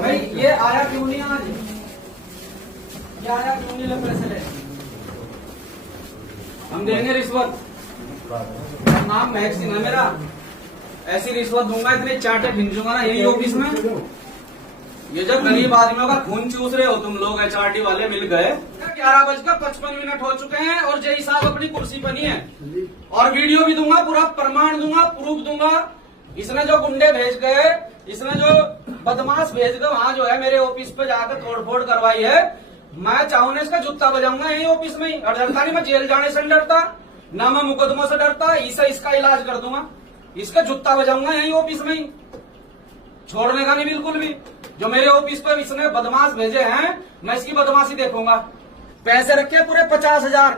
भाई ये आया क्यों नहीं आज? ये आया क्यों नहीं? लग पैसे ले हम देंगे रिश्वत। नाम महक सिंह है मेरा। ऐसी रिश्वत दूंगा, इतने चांटे भिंजूंगा ना यही ऑफिस में। ये जब गरीब आदमियों का खून चूस रहे हो तुम लोग, HRD वाले मिल गए। 11:55 हो चुके हैं और जय साहब अपनी कुर्सी पर नहीं है। और वीडियो भी दूंगा, पूरा प्रमाण दूंगा, प्रूफ दूंगा। इसने जो गुंडे भेज गए, इसने जो बदमाश भेज गए वहां जो है मेरे ऑफिस पे जाकर तोड़फोड़ करवाई है, मैं चाहूँ ना इसका जूता बजाऊंगा यही ऑफिस में ही। और डरता नहीं, मैं जेल जाने से डरता ना, मैं मुकदमों से डरता। इसे इसका इलाज कर दूंगा, इसका जूता बजाऊंगा यही ऑफिस में ही, छोड़ने का नहीं बिल्कुल भी। जो मेरे ऑफिस पे इसने बदमाश भेजे हैं, मैं इसकी बदमाशी देखूंगा। पैसे रखे पूरे 50,000।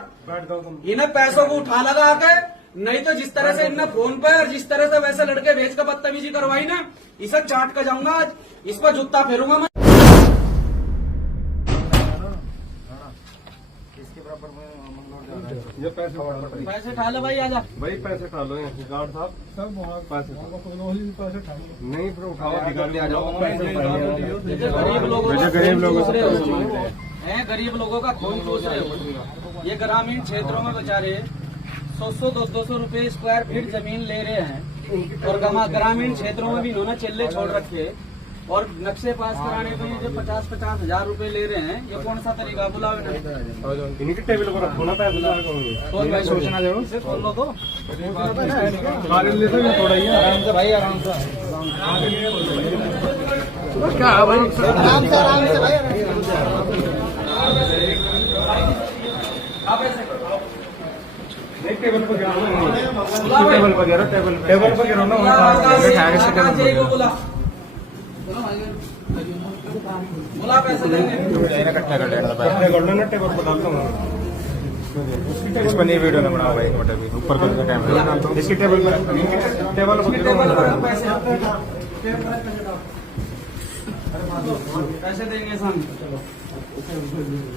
इन्हें पैसों को उठा लगा के, नहीं तो जिस तरह से इन्हें फोन पे और जिस तरह से वैसे लड़के भेज कर बदतमीजी करवाई ना, इसे चाट कर जाऊंगा आज। इस पर जूता फेरूंगा मैं। ये पैसे उठा लो भाई, आजा भाई, पैसे उठा लो गार्ड साहब, सब वहाँ पैसे नहीं फिर उठाओ, आ जाओ। गरीब लोगों का खून चूस रहे हो। ये ग्रामीण क्षेत्रों में बेचारे 100-200 रुपए स्क्वायर फीट जमीन ले रहे हैं और ग्रामीण क्षेत्रों में भी इन्होंने चिल्ले छोड़ रखे और नक्शे पास कराने के लिए जो 50-50 हजार रुपए ले रहे हैं। ये कौन सा तरीका? बुलाओ इनकी टेबल पर रखो ना पैसे। भाई सोचना जरूर से खोल लो तो थोड़ा ही आराम से भाई, आराम से क्या भाई, आराम से भाई। टेबल पर गिरो, टेबल पर गिरो, टेबल पर गिरो ना। बोला पैसे देंगे, इकट्ठा कर लेना, टेबल पर डालता हूँ। इस पर नहीं वीडियो में बनाओ भाई, ऊपर का कैमरा इसकी टेबल पर, पैसे देंगे सामने।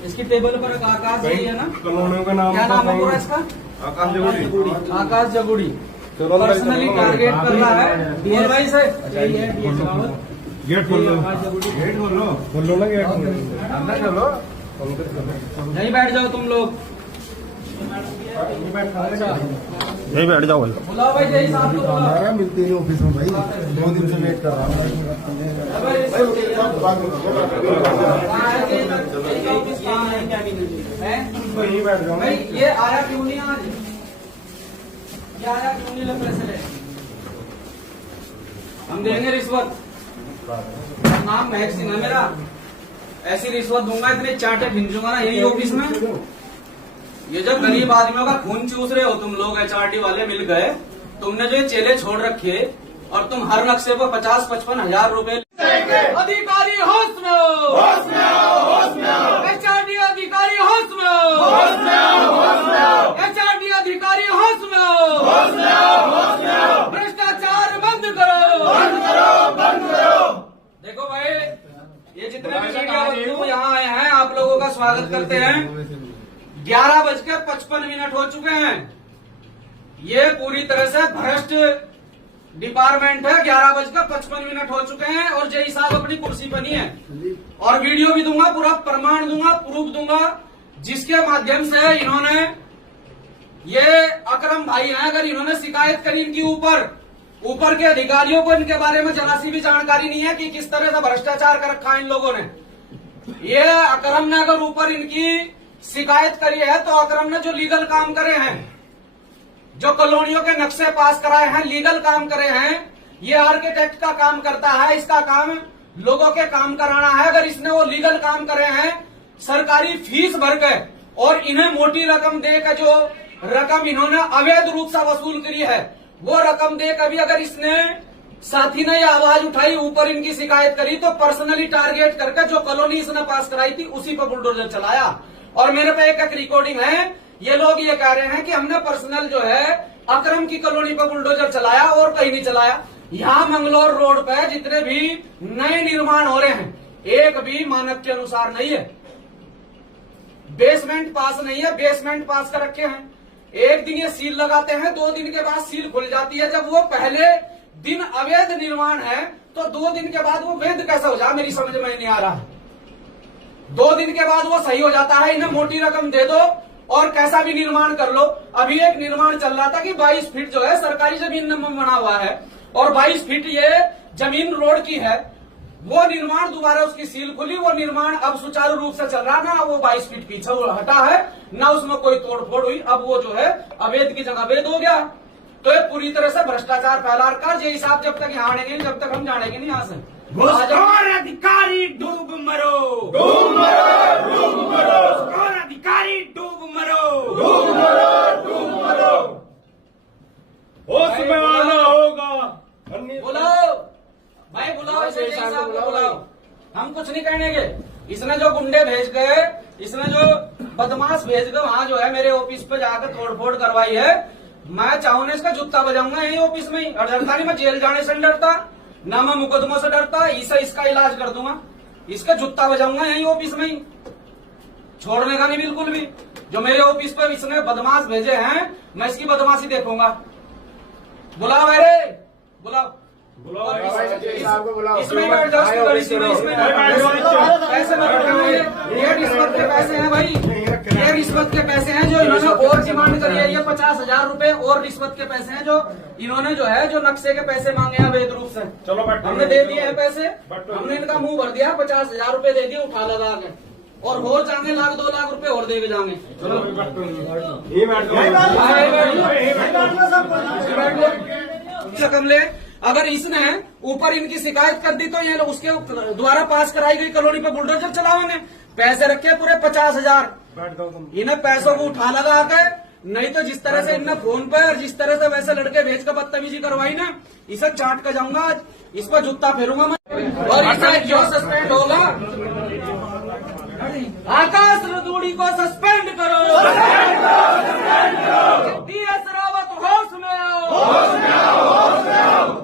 इसकी टेबल पर आकाश है ना, कॉलोनियों का नाम क्या नाम है पूरा इसका? आकाश जगुड़ी। आकाश जगुड़ी पर्सनली टारगेट कर रहा है। बोल भाई से गेट खोल लो, गेट खोल लो, खोल लो ना गेट, अंदर चलो, यहीं बैठ जाओ तुम लोग, यहीं बैठ जाओ भाई। बुलाओ भाई, यही साहब को बुलाओ। मिलते नहीं ऑफिस में भाई, 2 दिन से वेट कर रहा हूँ। यहीं बैठ जाओ भाई ये आया क्यों नहीं आज? ये आया क्यों नहीं? लग पैसे ले हम देंगे रिश्वत। नाम महक सिंह है मेरा। ऐसी रिश्वत दूंगा, इतने चांटे भिंजूंगा ना यही ऑफिस में। ये जब गरीब आदमियों का खून चूस रहे हो तुम लोग, HRD वाले मिल गए। तुमने जो ये चेले छोड़ रखे और तुम हर नक्शे पर 50-55 हजार रुपए। अधिकारी होश में हो, HRD अधिकारी होश में हो, HRD अधिकारी होश में हो, भ्रष्टाचार बंद करो। देखो भाई, ये जितने भी मीडिया बंधु यहाँ आए हैं, आप लोगों का स्वागत करते हैं। 11:55 हो चुके हैं। ये पूरी तरह से भ्रष्ट डिपार्टमेंट है। 11:55 हो चुके हैं और जय साहब अपनी कुर्सी पर नहीं है। और वीडियो भी दूंगा, पूरा प्रमाण दूंगा, प्रूफ दूंगा, जिसके माध्यम से इन्होंने, ये अकरम भाई हैं, अगर इन्होंने शिकायत करी इनकी ऊपर के अधिकारियों को इनके बारे में जरा सी भी जानकारी नहीं है कि किस तरह से भ्रष्टाचार कर रखा है इन लोगों ने। ये अकरम ने अगर ऊपर इनकी शिकायत करी है तो अकरम ने जो लीगल काम करे हैं, जो कॉलोनियों के नक्शे पास कराए हैं, लीगल काम करे हैं, ये आर्किटेक्ट का काम करता है। इसका काम लोगों के काम कराना है। अगर इसने वो लीगल काम करे हैं, सरकारी फीस भर के और इन्हें मोटी रकम देकर जो रकम इन्होंने अवैध रूप से वसूल करी है, वो रकम दे कभी अगर इसने साथी ने ये आवाज उठाई, ऊपर इनकी शिकायत करी, तो पर्सनली टारगेट करके जो कॉलोनी इसने पास कराई थी उसी पर बुलडोजर चलाया। और मेरे पे एक रिकॉर्डिंग है, ये लोग ये कह रहे हैं कि हमने पर्सनल जो है अकरम की कॉलोनी पर बुलडोजर चलाया और कहीं नहीं चलाया। यहाँ मंगलौर रोड पे जितने भी नए निर्माण हो रहे हैं, एक भी मानक के अनुसार नहीं है। बेसमेंट पास नहीं है, बेसमेंट पास कर रखे हैं। एक दिन ये सील लगाते हैं, 2 दिन के बाद सील खुल जाती है। जब वो पहले दिन अवैध निर्माण है तो 2 दिन के बाद वो वैध कैसा हो जाए, मेरी समझ में नहीं आ रहा। 2 दिन के बाद वो सही हो जाता है। इन्हें मोटी रकम दे दो और कैसा भी निर्माण कर लो। अभी एक निर्माण चल रहा था कि 22 फीट जो है सरकारी जमीन में बना हुआ है और 22 फीट ये जमीन रोड की है। वो निर्माण दोबारा उसकी सील खुली, वो निर्माण अब सुचारू रूप से चल रहा, ना वो 22 फीट पीछे हटा है, ना उसमें कोई तोड़फोड़ हुई। अब वो जो है अवैध की जगह वैध हो गया। तो ये पूरी तरह से भ्रष्टाचार फैला रखा। ये हिसाब जब तक यहाँ आनेंगे, जब तक हम जानेंगे नहीं यहाँ से। घूसखोर अधिकारी डूब मरो, डूब मरो, डूब मरो, घूसखोर अधिकारी डूब मरो, डूब मरो, डूब मरो। होश में आना होगा। बुलाओ भाई, बुलाओ इसे, साहब को बुलाओ। हम कुछ नहीं कहने के। इसने जो गुंडे भेज गए, इसने जो बदमाश भेज गए वहां जो है मेरे ऑफिस पे जाकर तोड़फोड़ करवाई है, मैं चाहूँ इसका जूता बजाऊंगा यही ऑफिस में ही। और डरता नहीं, मैं जेल जाने से डरता ना, मैं मुकदमों से डरता। इसे इसका इलाज कर दूंगा, इसका जूता बजाऊंगा यही ऑफिस में ही, छोड़ने का नहीं बिल्कुल भी। जो मेरे ऑफिस पर इसने बदमाश भेजे हैं, मैं इसकी बदमाशी देखूंगा। बुलाओ मेरे, बुलाओ, इसमें बैठ जाओ, इसकी बड़ी सी में, इसमें पैसे मत रखना। ये रिश्वत के पैसे हैं भाई, ये रिश्वत के पैसे हैं जो इन्होंने और डिमांड करी है। ये 50,000 रुपए और रिश्वत के पैसे हैं जो इन्होंने जो है जो नक्शे के पैसे मांगे हैं अवैध रूप से। चलो हमने दे दिए हैं पैसे, हमने इनका मुंह भर दिया, 50,000 रुपए दे दिए उठा लगा के, और हो जाएंगे 1-2 लाख रुपए और देके जाएंगे। चलो रकम ले। अगर इसने ऊपर इनकी शिकायत कर दी तो ये लोग उसके द्वारा पास कराई गई कॉलोनी पे बुलडोजर चलाओगे। पैसे रखे पूरे 50,000, इन्हें पैसों को उठा लगा के, नहीं तो जिस तरह से इन्हें फोन पे और जिस तरह से वैसे लड़के भेज कर बदतमीजी करवाई ना, इसे चाट कर जाऊंगा आज, इस पर जूता फेरूंगा मैं। और इसे क्यों सस्पेंड होगा? आकाश रदूड़ी को सस्पेंड करो, DS रावत होश में आओ,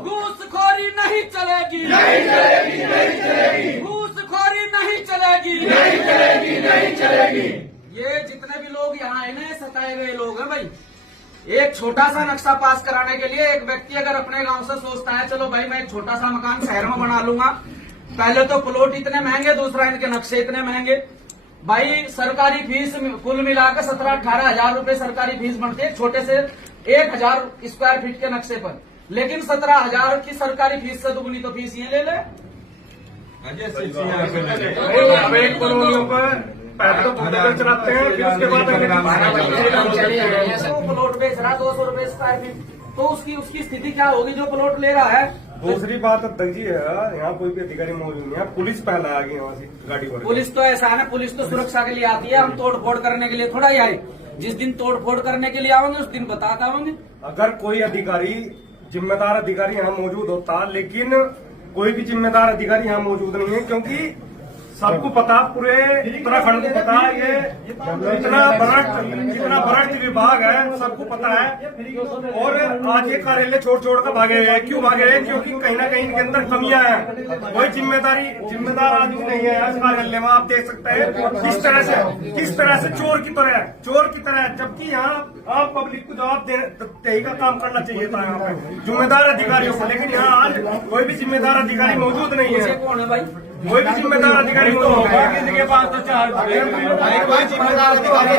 घूसखोरी नहीं चलेगी, नहीं चलेगी, नहीं चलेगी, घूसखोरी नहीं चलेगी, नहीं चलेगी, नहीं चलेगी। ये जितने भी लोग यहाँ आए ना, सताए गए लोग हैं भाई। एक छोटा सा नक्शा पास कराने के लिए एक व्यक्ति अगर अपने गांव से सोचता है चलो भाई मैं एक छोटा सा मकान शहर में बना लूंगा, पहले तो प्लॉट इतने महंगे, दूसरा इनके नक्शे इतने महंगे। भाई सरकारी फीस कुल मिलाकर 17-18 हजार रुपए सरकारी फीस बनती है छोटे से 1,000 स्क्वायर फीट के नक्शे पर, लेकिन 17,000 की सरकारी फीस से दुगनी तो फीस ये ले ले। कॉलोनियों पर पैदल बुलडोजर चलाते हैं, फिर उसके बाद प्लॉट बेच रहा 200 रुपए स्क्वायर फीट, तो उसकी स्थिति क्या होगी जो प्लॉट ले रहा है। दूसरी बात अध्यक्ष जी है, यहाँ कोई भी अधिकारी मौजूद नहीं है, पुलिस पहले आ गई वहाँ से गाड़ी पर। पुलिस तो ऐसा है ना, पुलिस तो सुरक्षा के लिए आती है, हम तोड़फोड़ करने के लिए थोड़ा ही आए। जिस दिन तोड़फोड़ करने के लिए आओगे उस दिन बताता आवेंगे। अगर कोई अधिकारी जिम्मेदार अधिकारी यहाँ मौजूद होता, लेकिन कोई भी जिम्मेदार अधिकारी यहाँ मौजूद नहीं है, क्योंकि सबको पता, पूरे उत्तराखंड को पता, ये जितना भ्रष्ट विभाग है सबको पता है। और आज ये कार्यालय छोड़ कर भागे हैं। क्यों भागे हैं? क्योंकि कहीं ना कहीं इनके अंदर कमियां हैं। कोई जिम्मेदार आदमी नहीं है इस कार्यालय में। आप देख सकते हैं किस तरह से चोर की तरह, जबकि यहाँ आप पब्लिक को जवाब देने का काम करना चाहिए था यहाँ पे जिम्मेदार अधिकारियों को, लेकिन यहाँ आज कोई भी जिम्मेदार अधिकारी मौजूद नहीं है। कौन है भाई? कोई भी जिम्मेदार अधिकारी किसी के पास तो 4 कोई जिम्मेदार अधिकारी